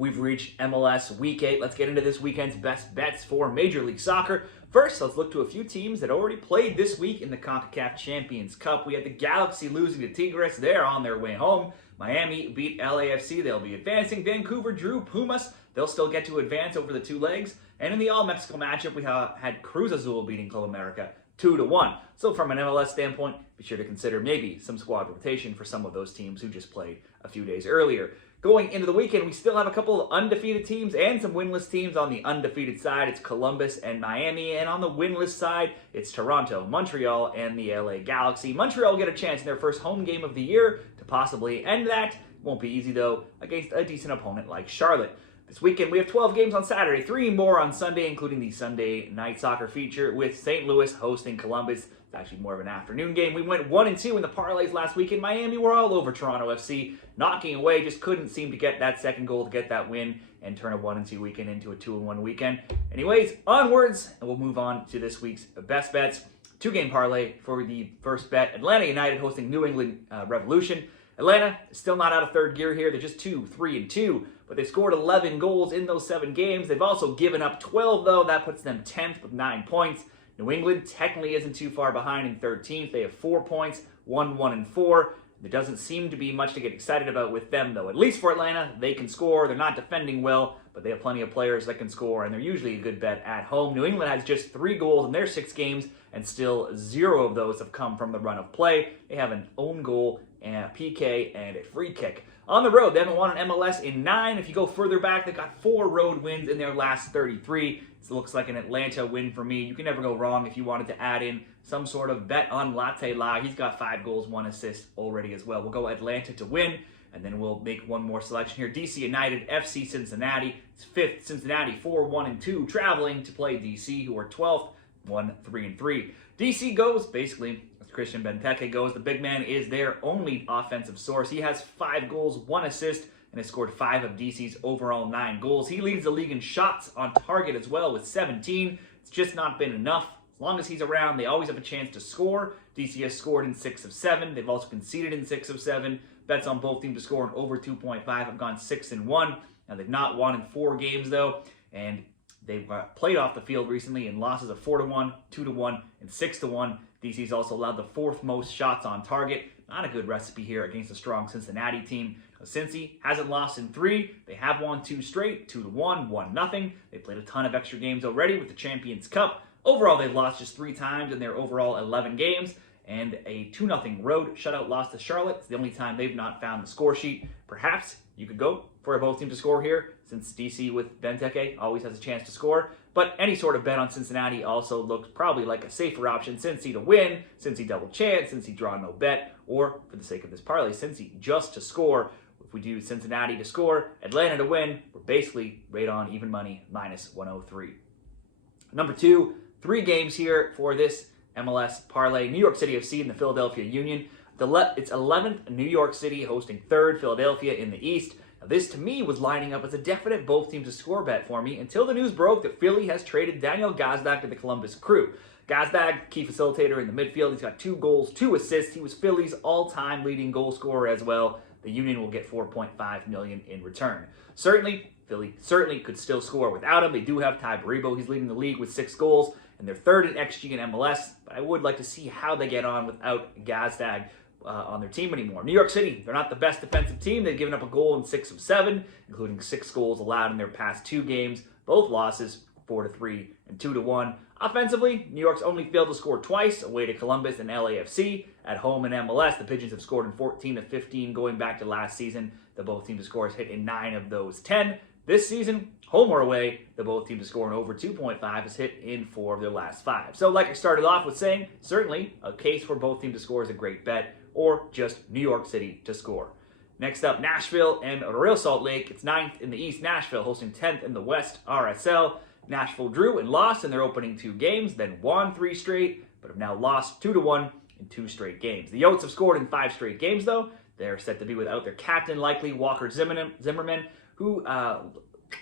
We've reached MLS Week 8. Let's get into this weekend's best bets for Major League Soccer. First, let's look to a few teams that already played this week in the CONCACAF Champions Cup. We had the Galaxy losing to Tigres. They're on their way home. Miami beat LAFC. They'll be advancing. Vancouver drew Pumas. They'll still get to advance over the two legs. And in the All-Mexico matchup, we had Cruz Azul beating Club America 2-1. So from an MLS standpoint, be sure to consider maybe some squad rotation for some of those teams who just played a few days earlier. Going into the weekend, we still have a couple of undefeated teams and some winless teams. On the undefeated side, it's Columbus and Miami. And on the winless side, it's Toronto, Montreal, and the LA Galaxy. Montreal will get a chance in their first home game of the year to possibly end that. Won't be easy, though, against a decent opponent like Charlotte. This weekend, we have 12 games on Saturday, 3 more on Sunday, including the Sunday night soccer feature with St. Louis hosting Columbus. It's actually more of an afternoon game. We went 1-2 in the parlays last week in Miami. We're all over Toronto FC, knocking away, just couldn't seem to get that second goal to get that win and turn a 1-2 weekend into a 2-1 weekend. Anyways, onwards, and we'll move on to this week's best bets. 2-game parlay for the first bet. Atlanta United hosting New England Revolution. Atlanta is still not out of third gear here. They're just 2-3-2, but they've scored 11 goals in those 7 games. They've also given up 12, though. That puts them 10th with 9 points. New England technically isn't too far behind in 13th. They have 4 points, 1-1-4. There doesn't seem to be much to get excited about with them, though. At least for Atlanta, they can score. They're not defending well, but they have plenty of players that can score, and they're usually a good bet at home. New England has just 3 goals in their 6 games, and still 0 of those have come from the run of play. They have an own goal, and a PK, and a free kick. On the road, they haven't won an MLS in 9. If you go further back, they've got 4 road wins in their last 33. It looks like an Atlanta win for me. You can never go wrong if you wanted to add in some sort of bet on Latte La. He's got 5 goals, 1 assist already as well. We'll go Atlanta to win, and then we'll make one more selection here. DC United, FC Cincinnati. It's 5th. Cincinnati, 4-1-2, traveling to play DC, who are 12th, 1-3-3. DC goes, basically, as Christian Benteke goes, the big man is their only offensive source. He has 5 goals, 1 assist, and has scored 5 of DC's overall 9 goals. He leads the league in shots on target as well with 17. It's just not been enough. As long as he's around, they always have a chance to score. DC has scored in 6 of 7. They've also conceded in 6 of 7. Bets on both teams to score in over 2.5 have gone 6-1. Now, they've not won in 4 games, though, and they've played off the field recently in losses of 4-1, 2-1, and 6-1. DC's also allowed the 4th most shots on target. Not a good recipe here against a strong Cincinnati team. Cincy hasn't lost in 3. They have won 2 straight, 2-1, 1-0. They played a ton of extra games already with the Champions Cup. Overall, they've lost just 3 times in their overall 11 games, and a 2-0 road shutout loss to Charlotte. It's the only time they've not found the score sheet. Perhaps you could go for both teams to score here, since DC with Benteke always has a chance to score. But any sort of bet on Cincinnati also looks probably like a safer option. Cincy to win, Cincy double chance, Cincy draw no bet, or for the sake of this parlay, Cincy just to score. If we do Cincinnati to score, Atlanta to win, we're basically right on even money, -103. Number 2, 3 games here for this MLS parlay. New York City FC and the Philadelphia Union. It's 11th, New York City hosting 3rd, Philadelphia in the East. Now, this, to me, was lining up as a definite both teams to score bet for me until the news broke that Philly has traded Daniel Gazdag to the Columbus Crew. Gazdag, key facilitator in the midfield. He's got 2 goals, 2 assists. He was Philly's all-time leading goal scorer as well. The Union will get $4.5 million in return. Philly certainly could still score without him. They do have Ty Baribo. He's leading the league with 6 goals, and they're 3rd in XG and MLS. But I would like to see how they get on without Gazdag on their team anymore. New York City, they're not the best defensive team. They've given up a goal in 6 of 7, including 6 goals allowed in their past 2 games. Both losses, 4-3 and 2-1. Offensively, New York's only failed to score twice, away to Columbus and LAFC. At home in MLS, the Pigeons have scored in 14 of 15 going back to last season. The both teams to score has hit in 9 of those 10. This season, home or away, the both teams to score in over 2.5 has hit in 4 of their last 5. So like I started off with saying, certainly a case for both teams to score is a great bet, or just New York City to score. Next up, Nashville and Real Salt Lake. It's 9th in the East, Nashville hosting 10th in the West, RSL. Nashville drew and lost in their opening 2 games, then won 3 straight, but have now lost 2-1 in 2 straight games. The Yotes have scored in 5 straight games, though. They're set to be without their captain, likely Walker Zimmerman, who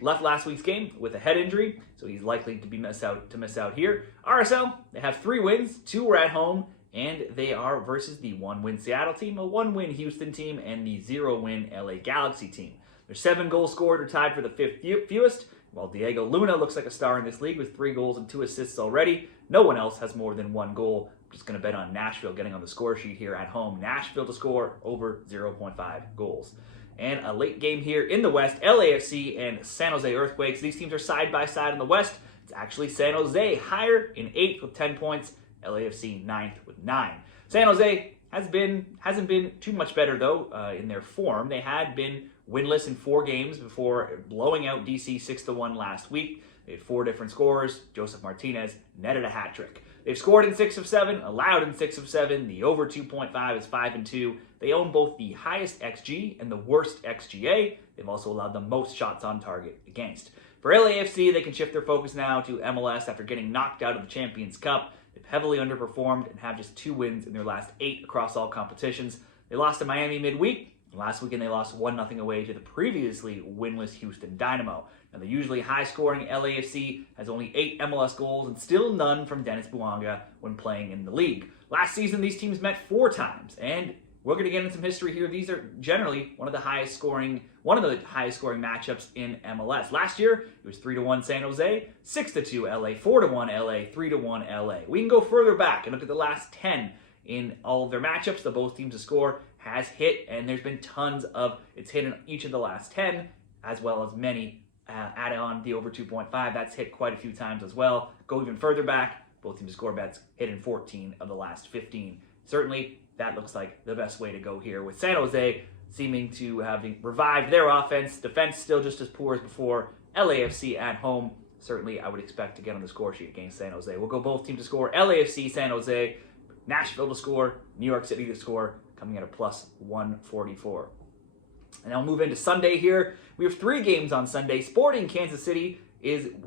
left last week's game with a head injury, so he's likely to miss out here. RSL, they have 3 wins, 2 were at home, and they are versus the 1-win Seattle team, a 1-win Houston team, and the 0-win LA Galaxy team. There's 7 goals scored or tied for the 5th fewest, while Diego Luna looks like a star in this league with 3 goals and 2 assists already. No one else has more than 1 goal. I'm just going to bet on Nashville getting on the score sheet here at home. Nashville to score over 0.5 goals. And a late game here in the West, LAFC and San Jose Earthquakes. These teams are side by side in the West. It's actually San Jose higher in 8th with 10 points, LAFC 9th with 9. San Jose hasn't been too much better though in their form. They had been winless in 4 games before blowing out DC 6-1 last week. They had 4 different scorers. Joseph Martinez netted a hat trick. They've scored in 6 of 7, allowed in 6 of 7. The over 2.5 is 5-2. They own both the highest XG and the worst XGA. They've also allowed the most shots on target against. For LAFC, they can shift their focus now to MLS after getting knocked out of the Champions Cup. They've heavily underperformed and have just 2 wins in their last 8 across all competitions. They lost to Miami midweek. Last weekend, they lost 1-0 away to the previously winless Houston Dynamo. Now, the usually high-scoring LAFC has only 8 MLS goals and still none from Dennis Bouanga when playing in the league. Last season, these teams met 4 times, and we're going to get into some history here. These are generally one of the highest scoring matchups in MLS. Last year, it was 3-1 San Jose, 6-2 LA, 4-1 LA, 3-1 LA. We can go further back and look at the last 10 in all of their matchups that both teams to score has hit, and there's been tons of it's hit in each of the last 10, as well as many added on the over 2.5. That's hit quite a few times as well. Go even further back, both teams to score bets hit in 14 of the last 15. Certainly, that looks like the best way to go here, with San Jose seeming to have revived their offense. Defense still just as poor as before. LAFC at home, certainly I would expect to get on the score sheet against San Jose. We'll go both teams to score. LAFC, San Jose, Nashville to score, New York City to score, coming at a plus 144. And I'll move into Sunday here. We have 3 games on Sunday. Sporting Kansas City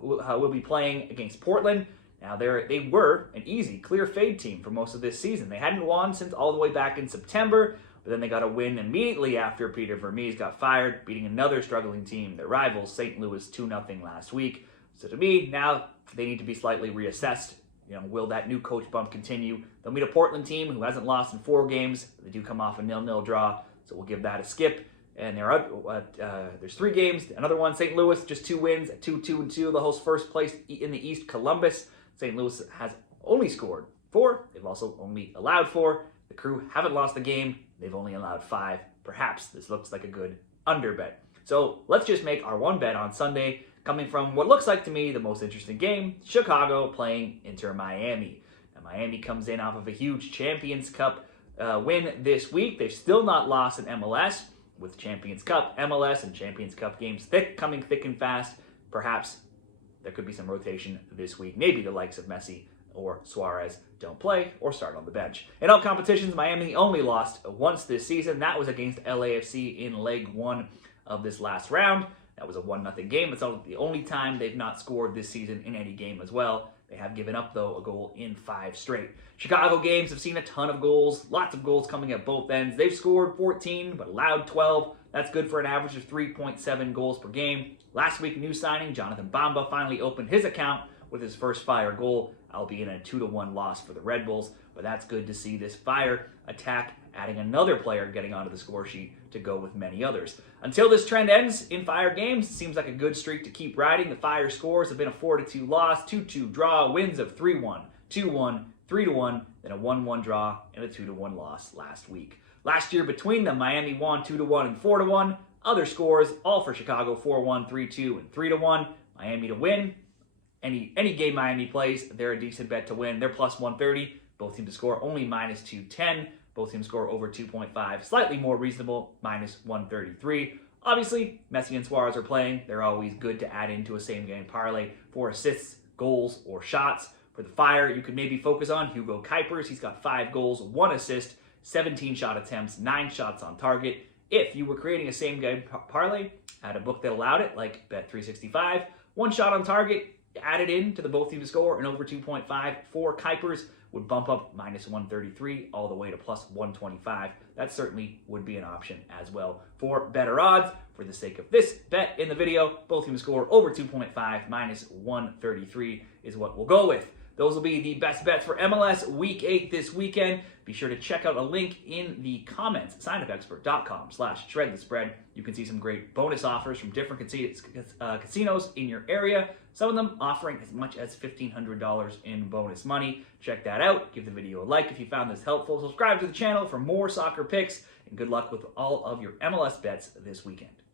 will be playing against Portland. Now, they were an easy, clear fade team for most of this season. They hadn't won since all the way back in September, but then they got a win immediately after Peter Vermees got fired, beating another struggling team, their rivals, St. Louis, 2-0 last week. So to me, now they need to be slightly reassessed. Will that new coach bump continue? They'll meet a Portland team who hasn't lost in 4 games. They do come off a 0-0 draw, so we'll give that a skip. And there's 3 games. Another one, St. Louis, just 2 wins, 2-2-2. The host first place in the East, Columbus. St. Louis has only scored 4. They've also only allowed 4. The Crew haven't lost a game. They've only allowed 5. Perhaps this looks like a good under bet. So let's just make our one bet on Sunday, coming from what looks like to me the most interesting game, Chicago playing Inter Miami. Now, Miami comes in off of a huge Champions Cup win this week. They've still not lost in MLS, with Champions Cup, MLS, and Champions Cup games coming thick and fast. Perhaps there could be some rotation this week. Maybe the likes of Messi or Suarez don't play or start on the bench. In all competitions, Miami only lost once this season. That was against LAFC in leg 1 of this last round. That was a 1-0 game. It's the only time they've not scored this season in any game as well. They have given up, though, a goal in 5 straight. Chicago games have seen a ton of goals, lots of goals coming at both ends. They've scored 14, but allowed 12. That's good for an average of 3.7 goals per game. Last week, new signing, Jonathan Bamba, finally opened his account with his first Fire goal, albeit in a 2-1 loss for the Red Bulls. But that's good to see this Fire attack adding another player getting onto the score sheet to go with many others. Until this trend ends in Fire games, it seems like a good streak to keep riding. The Fire scores have been a 4-2 loss, 2-2 draw, wins of 3-1, 2-1, 3-1, then a 1-1 draw, and a 2-1 loss last week. Last year between them, Miami won 2-1 and 4-1. Other scores, all for Chicago, 4-1, 3-2, and 3-1. Miami to win. Any game Miami plays, they're a decent bet to win. They're plus 130. Both teams to score only minus 210. Both teams score over 2.5. Slightly more reasonable, minus 133. Obviously, Messi and Suarez are playing. They're always good to add into a same-game parlay for assists, goals, or shots. For the Fire, you could maybe focus on Hugo Kuipers. He's got 5 goals, 1 assist, 17 shot attempts, 9 shots on target. If you were creating a same-game parlay at a book that allowed it, like Bet365, 1 shot on target, added in to the both teams to score and over 2.5 for Kuipers would bump up minus 133 all the way to plus 125. That certainly would be an option as well. For better odds, for the sake of this bet in the video, both teams score over 2.5 minus 133 is what we'll go with. Those will be the best bets for MLS Week 8 this weekend. Be sure to check out a link in the comments, signupexpert.com/shredthespread. You can see some great bonus offers from different casinos in your area. Some of them offering as much as $1,500 in bonus money. Check that out. Give the video a like if you found this helpful. Subscribe to the channel for more soccer picks, and good luck with all of your MLS bets this weekend.